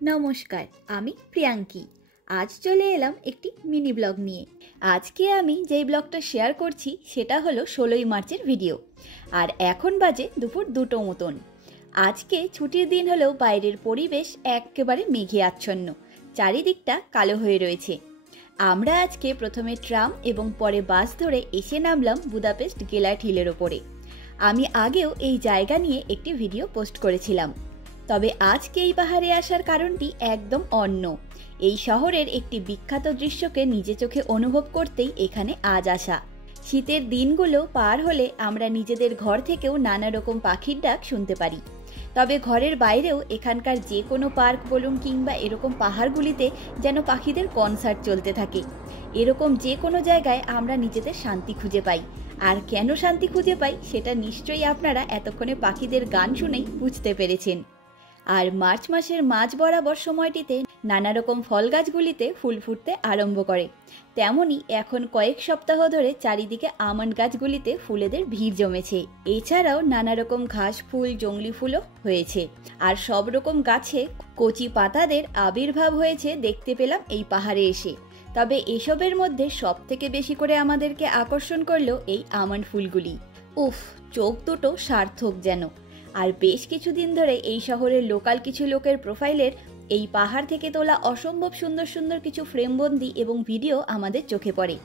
নমস্কার, আমি প্রিয়াঙ্কি। আজ চলে এলাম একটি মিনি ব্লগ নিয়ে। আজকে আমি যেই ব্লগটা শেয়ার করছি সেটা হলো 16ই মার্চের ভিডিও। আর এখন বাজে দুপুর 2টো মতন। আজকে ছুটির দিন হলেও বাইরের পরিবেশ একেবারে মেঘে আচ্ছন্ন, চারিদিকটা কালো হয়ে রয়েছে। আমরা আজকে প্রথমে ট্রাম এবং পরে বাস ধরে এসে নামলাম বুদাপেস্ট গেলার্ট হিলের ওপরে। আমি আগেও এই জায়গা নিয়ে একটি ভিডিও পোস্ট করেছিলাম, তবে আজকে এই পাহাড়ে আসার কারণটি একদম অন্য। এই শহরের একটি বিখ্যাত দৃশ্যকে নিজে চোখে অনুভব করতেই এখানে আজ আসা। শীতের দিনগুলো পার হলে আমরা নিজেদের ঘর থেকেও নানা রকম পাখির ডাক শুনতে পারি, তবে ঘরের বাইরেও এখানকার যে কোনো পার্ক বলুন কিংবা এরকম পাহাড়গুলিতে যেন পাখিদের কনসার্ট চলতে থাকে। এরকম যে কোনো জায়গায় আমরা নিজেদের শান্তি খুঁজে পাই। আর কেন শান্তি খুঁজে পাই সেটা নিশ্চয়ই আপনারা এতক্ষণে পাখিদের গান শুনেই বুঝতে পেরেছেন। আর মার্চ মাসের মাঝ বরাবর সময়টিতে নানা রকম ফল গাছগুলিতে ফুল ফুটতে আরম্ভ করে। তেমনই এখন কয়েক সপ্তাহ ধরে চারিদিকে আমন্ড গাছগুলিতে ফুলেদের ভিড় জমেছে। এছাড়াও নানা রকম ঘাস ফুল, জংলি ফুলও হয়েছে। আর সব রকম গাছে কচি পাতাদের আবির্ভাব হয়েছে দেখতে পেলাম এই পাহাড়ে এসে। তবে এসবের মধ্যে সব থেকে বেশি করে আমাদেরকে আকর্ষণ করলো এই আমন্ড ফুলগুলি। উফ, চোখ দুটো সার্থক যেন। আর বেশ কিছুদিন ধরে এই শহরের লোকাল কিছু লোকের প্রোফাইলের এই পাহাড় থেকে তোলা অসম্ভব সুন্দর সুন্দর কিছু ফ্রেমবন্দি এবং ভিডিও আমাদের চোখে পড়ে।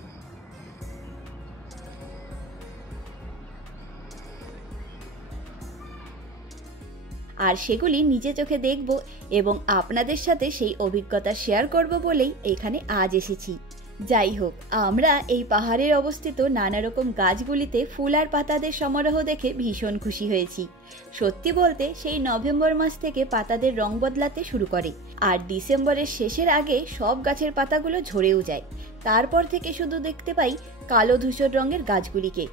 আর সেগুলি নিজে চোখে দেখব এবং আপনাদের সাথে সেই অভিজ্ঞতা শেয়ার করব বলেই এখানে আজ এসেছি। যাই হোক, আমরা এই পাহাড়ের অবস্থিত নানা রকম গাছগুলিতে ফুল আর পাতাদের সমারোহ দেখে ভীষণ খুশি হয়েছি। সত্যি বলতে সেই নভেম্বর মাস থেকে পাতাদের রং বদলাতে শুরু করে, আর ডিসেম্বরের শেষের আগে সব গাছের পাতাগুলো ঝরেও যায়। তারপর থেকে শুধু দেখতে পাই কালো ধূসর রঙের গাছগুলিকে।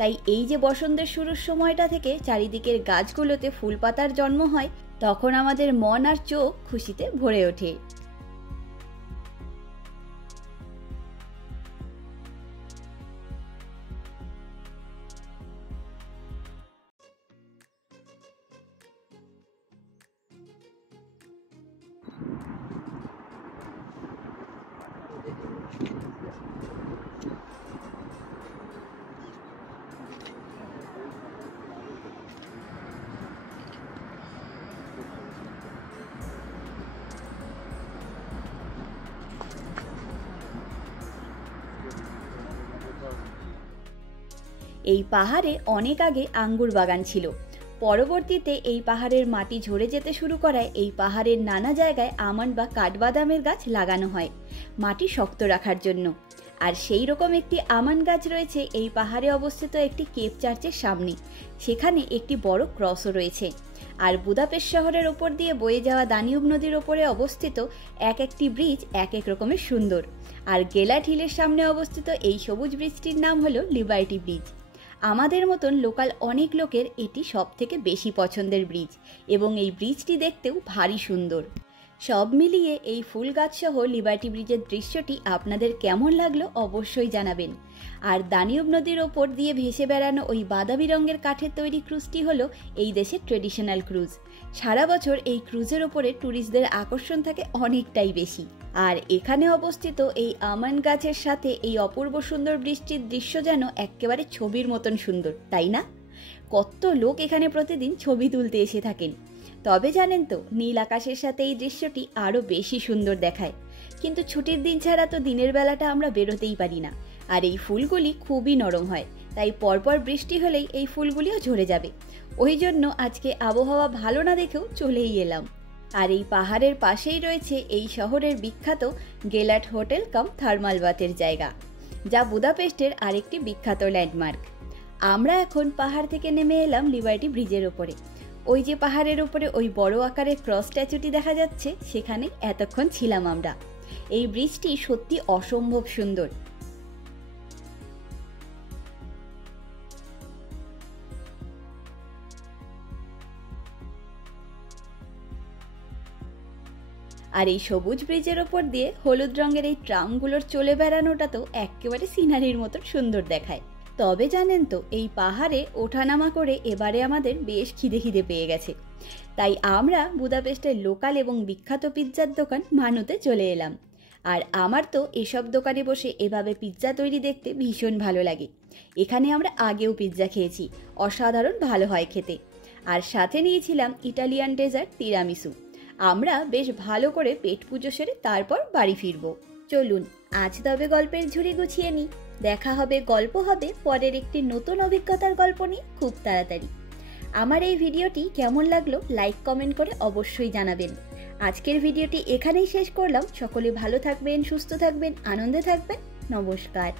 তাই এই যে বসন্তের শুরুর সময়টা থেকে চারিদিকের গাছগুলোতে ফুল পাতার জন্ম হয়, তখন আমাদের মন আর চোখ খুশিতে ভরে ওঠে। এই পাহাড়ে অনেক আগে আঙ্গুর বাগান ছিল। পরবর্তীতে এই পাহাড়ের মাটি ঝরে যেতে শুরু করায় এই পাহাড়ের নানা জায়গায় আমন্ড বা কাঠবাদামের গাছ লাগানো হয় মাটি শক্ত রাখার জন্য। আর সেই রকম একটি আমন্ড গাছ রয়েছে এই পাহাড়ে অবস্থিত একটি কেপ চার্চের সামনে। সেখানে একটি বড় ক্রসও রয়েছে। আর বুদাপেস্ট শহরের ওপর দিয়ে বয়ে যাওয়া দানিউব নদীর ওপরে অবস্থিত এক একটি ব্রিজ এক এক রকমের সুন্দর। আর গেলার্ট হিলের সামনে অবস্থিত এই সবুজ ব্রিজটির নাম হলো লিবার্টি ব্রিজ। আমাদের মতন লোকাল অনেক লোকের এটি সব থেকে বেশি পছন্দের ব্রিজ, এবং এই ব্রিজটি দেখতেও ভারী সুন্দর। সব মিলিয়ে এই ফুল গাছ সহ লিবার্টি ব্রিজের দৃশ্যটি আপনাদের কেমন লাগলো অবশ্যই জানাবেন। আর দানিউব নদীর ওপর দিয়ে ভেসে বেড়ানো ওই বাদামি রঙের কাঠের তৈরি ক্রুজটি হলো এই দেশের ট্রেডিশনাল ক্রুজ। সারা বছর এই ক্রুজের ওপরে ট্যুরিস্টদের আকর্ষণ থাকে অনেকটাই বেশি। আর এখানে অবস্থিত এই আমন্ড গাছের সাথে এই অপূর্ব সুন্দর বৃষ্টির দৃশ্য যেন একেবারে ছবির মতন সুন্দর, তাই না? কত লোক এখানে প্রতিদিন ছবি তুলতে এসে থাকেন। তবে জানেন তো, নীল আকাশের সাথে এই দৃশ্যটি আরও বেশি সুন্দর দেখায়। কিন্তু ছুটির দিন ছাড়া তো দিনের বেলাটা আমরা বেরোতেই পারি না। আর এই ফুলগুলি খুবই নরম হয়, তাই পরপর বৃষ্টি হলেই এই ফুলগুলিও ঝরে যাবে। ওই জন্য আজকে আবহাওয়া ভালো না দেখেও চলেই এলাম। আর এই পাহাড়ের পাশেই রয়েছে এই শহরের বিখ্যাত গেলার্ট হোটেল কাম থার্মাল বাথের জায়গা, যা বুদাপেস্টের আরেকটি বিখ্যাত ল্যান্ডমার্ক। আমরা এখন পাহাড় থেকে নেমে এলাম লিবার্টি ব্রিজের ওপরে। ওই যে পাহাড়ের উপরে ওই বড় আকারের ক্রস স্ট্যাচুটি দেখা যাচ্ছে, সেখানে এতক্ষণ ছিলাম আমরা। এই ব্রিজটি সত্যি অসম্ভব সুন্দর। আর এই সবুজ ব্রিজের ওপর দিয়ে হলুদ রঙের এই ট্রামগুলোর চলে বেড়ানোটা তো একেবারে সিনারির মতো সুন্দর দেখায়। তবে জানেন তো, এই পাহাড়ে ওঠানামা করে এবারে আমাদের বেশ খিদে পেয়ে গেছে। তাই আমরা বুদাপেস্টের লোকাল এবং বিখ্যাত পিৎজার দোকান মানুতে চলে এলাম। আর আমার তো এসব দোকানে বসে এভাবে পিৎজা তৈরি দেখতে ভীষণ ভালো লাগে। এখানে আমরা আগেও পিৎজা খেয়েছি, অসাধারণ ভালো হয় খেতে। আর সাথে নিয়েছিলাম ইটালিয়ান ডেজার্ট তিরামিসু। আমরা বেশ ভালো করে পেট পুজো সেরে তারপর বাড়ি ফিরবো। চলুন আজ তবে গল্পের ঝুড়ি গুছিয়ে নিই। দেখা হবে, গল্প হবে পরের একটি নতুন অভিজ্ঞতার গল্প নিয়ে খুব তাড়াতাড়ি। আমার এই ভিডিওটি কেমন লাগলো লাইক কমেন্ট করে অবশ্যই জানাবেন। আজকের ভিডিওটি এখানেই শেষ করলাম। সকলে ভালো থাকবেন, সুস্থ থাকবেন, আনন্দে থাকবেন। নমস্কার।